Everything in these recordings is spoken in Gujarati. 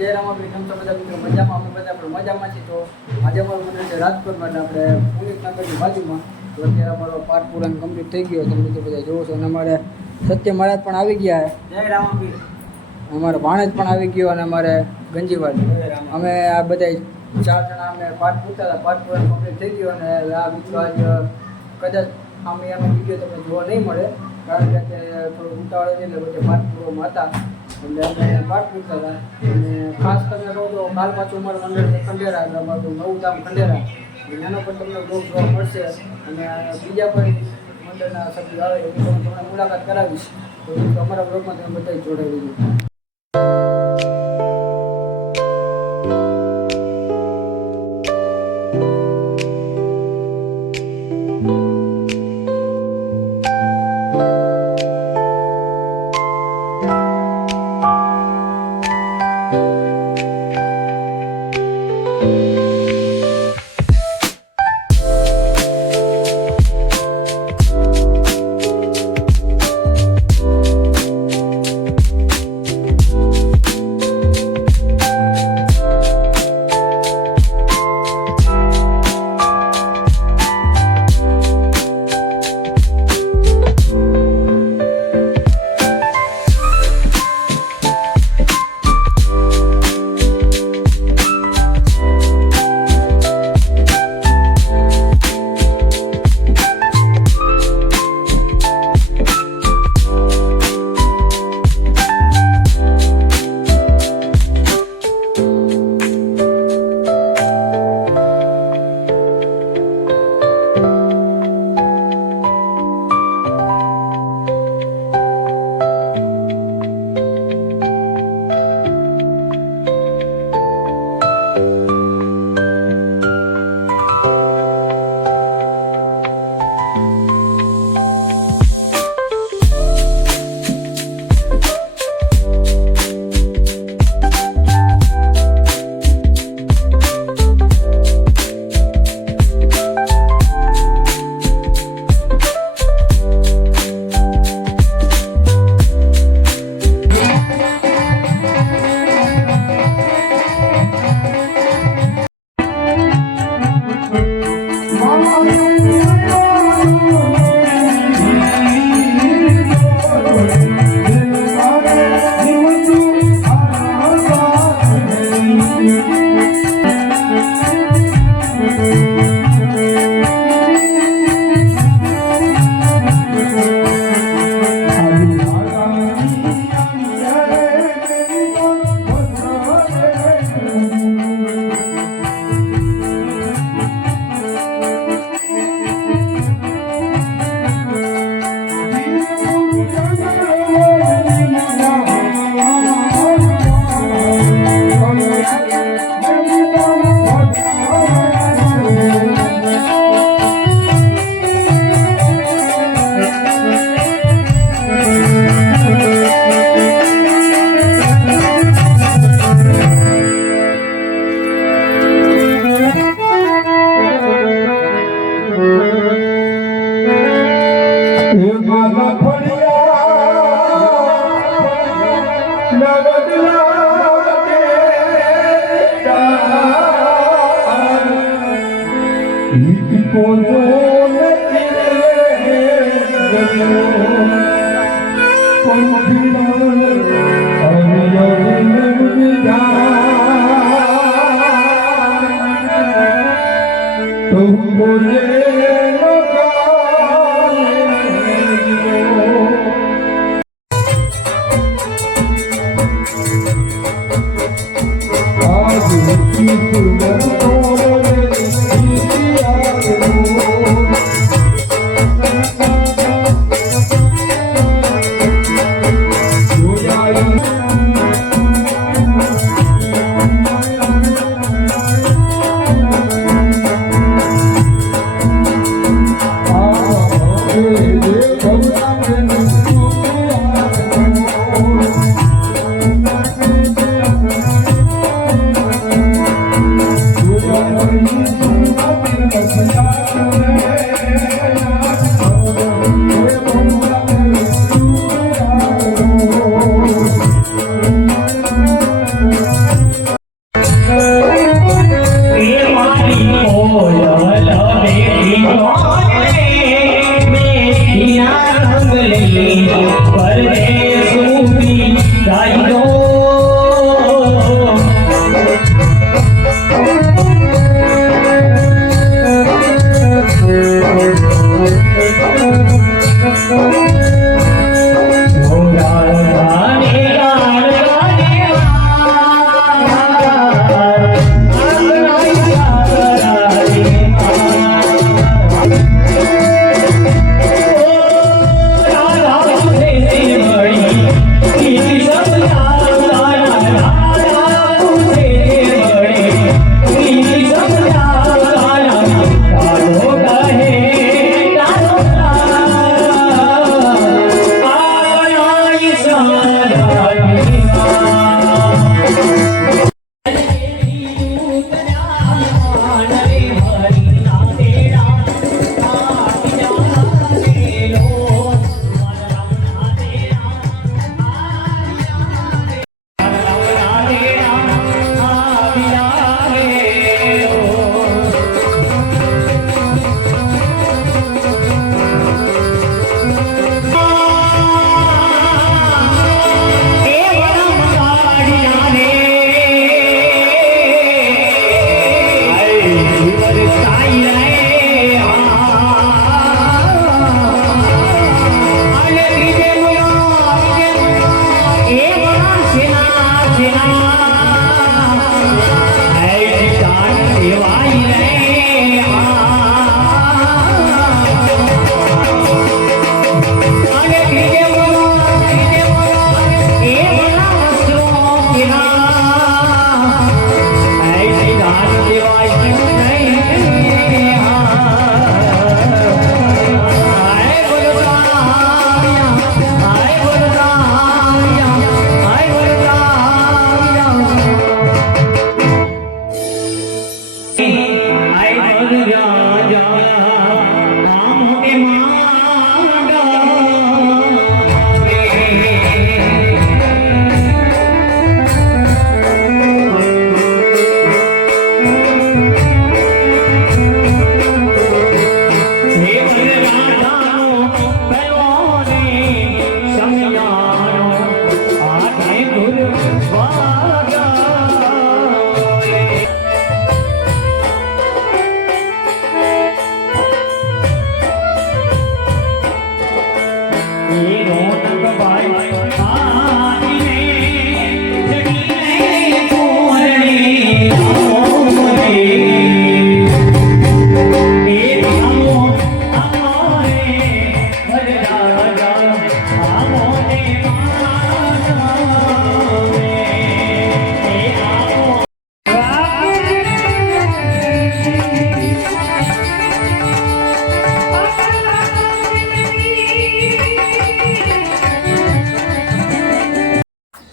જય રામાપીર. કેમ છો બધા મિત્રો? મજામાં? અમે બધા પણ મજામાં છીએ. તો આજે અમારું મંદિર છે રાજકોટમાં, એટલે આપણે પુનિતનગરની બાજુમાં. તો અત્યારે અમારો પાઠ પૂરણ કમ્પ્લીટ થઈ ગયો. તમે મિત્રો બધા જોવો છો. અને અમારે સત્ય મહારાજ પણ આવી ગયા છે. જય રામાપીર. અમારો ભાણેજ પણ આવી ગયો અને અમારે ગંજીવાડ. અમે આ બધા 4 જણા અમે પાઠ પૂરતા હતા. પાઠ પૂરણ કમ્પ્લીટ થઈ ગયો. અને આ મિત્રો આજ કદાચ અમે એનો વિડીયો તમને જોવા નહીં મળે, કારણ કે અત્યારે થોડું ઉતાવળ છે, એટલે બધા પાઠ પૂર્વમાં હતા. એટલે અમે પાઠ પૂરતા હતા. અને ખાસ તમે કહો તો કાલ પાછું અમારું મંડળ છે ખંડેરા, એટલે અમારું નવું ધામ ખંડેરા. એનો પણ તમને બ્લોગ જોવા મળશે. અને બીજા પણ મંડળના સભ્યો આવે એની પણ તમને મુલાકાત કરાવીશ. તો અમારા બ્લોગમાં તમે બધા જોડાઈ દેજો.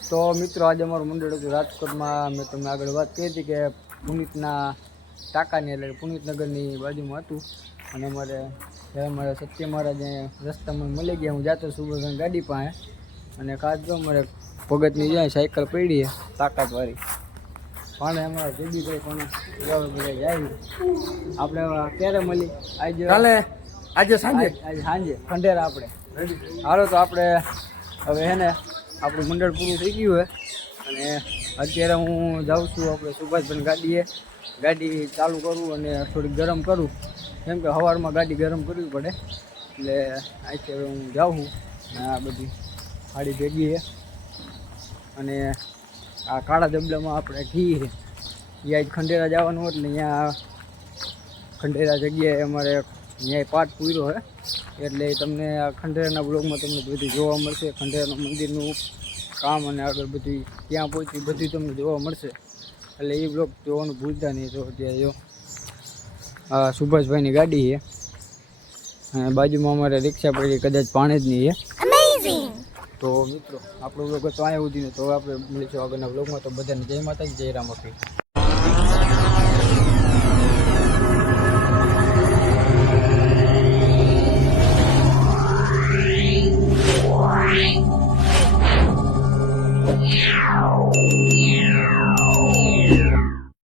તો મિત્રો આજે અમારું મંડળ હતું રાજકોટમાં. મેં તમને આગળ વાત કરી હતી કે પુનિતના ટાંકાની એટલે પુનિતનગરની બાજુમાં હતું. અને અમારે સત્ય મહારાજ રસ્તામાં મળી ગયા. હું જાતો સુભાષભાઈ ગાડી પાસે અને ખાસ જો અમારે ભગતની જાય સાયકલ પડી તાકાતવાળી પણ અમારા જેબીભાઈ પણ બધા જાય. આપણે ક્યારે મળી? આજે સાંજે ખંડેરા આપણે હાલો. તો આપણે હવે હે ને આપણું મંડળ પૂરું થઈ ગયું હોય અને અત્યારે હું જાઉં છું આપણે સુભાષભાઈ ગાડી ચાલુ કરું અને થોડીક ગરમ કરું, કેમ કે સવારમાં ગાડી ગરમ કરવી પડે. એટલે અહીંથી હવે હું જાઉં છું. આ બધી ગાડી ભેગી છે અને આ કાળા જબલામાં આપણે ઘી છે. ત્યાં ખંડેરા જવાનું એટલે અહીંયા ખંડેરા જગ્યાએ અમારે અહીંયા પાઠ પૂર્યો છે. એટલે તમને આ ખંડેરાના બ્લોગમાં તમને બધું જોવા મળશે. ખંડેરાનું મંદિરનું કામ અને આગળ બધું ક્યાં પહોંચ્યું બધું તમને જોવા મળશે. એટલે એ બ્લોગ જોવાનું ભૂલતા નહીં. તો અત્યારે જો આ સુભાષભાઈની ગાડી છે અને બાજુમાં અમારે રિક્ષા પડી કદાચ પાણી જ નહીં છે. તો મિત્રો આપણો બ્લોગ તો અહીંયા સુધી ને તો આપણે મળીશું આગળના બ્લોગમાં. તો બધાને જય માતાજી, જય રામ.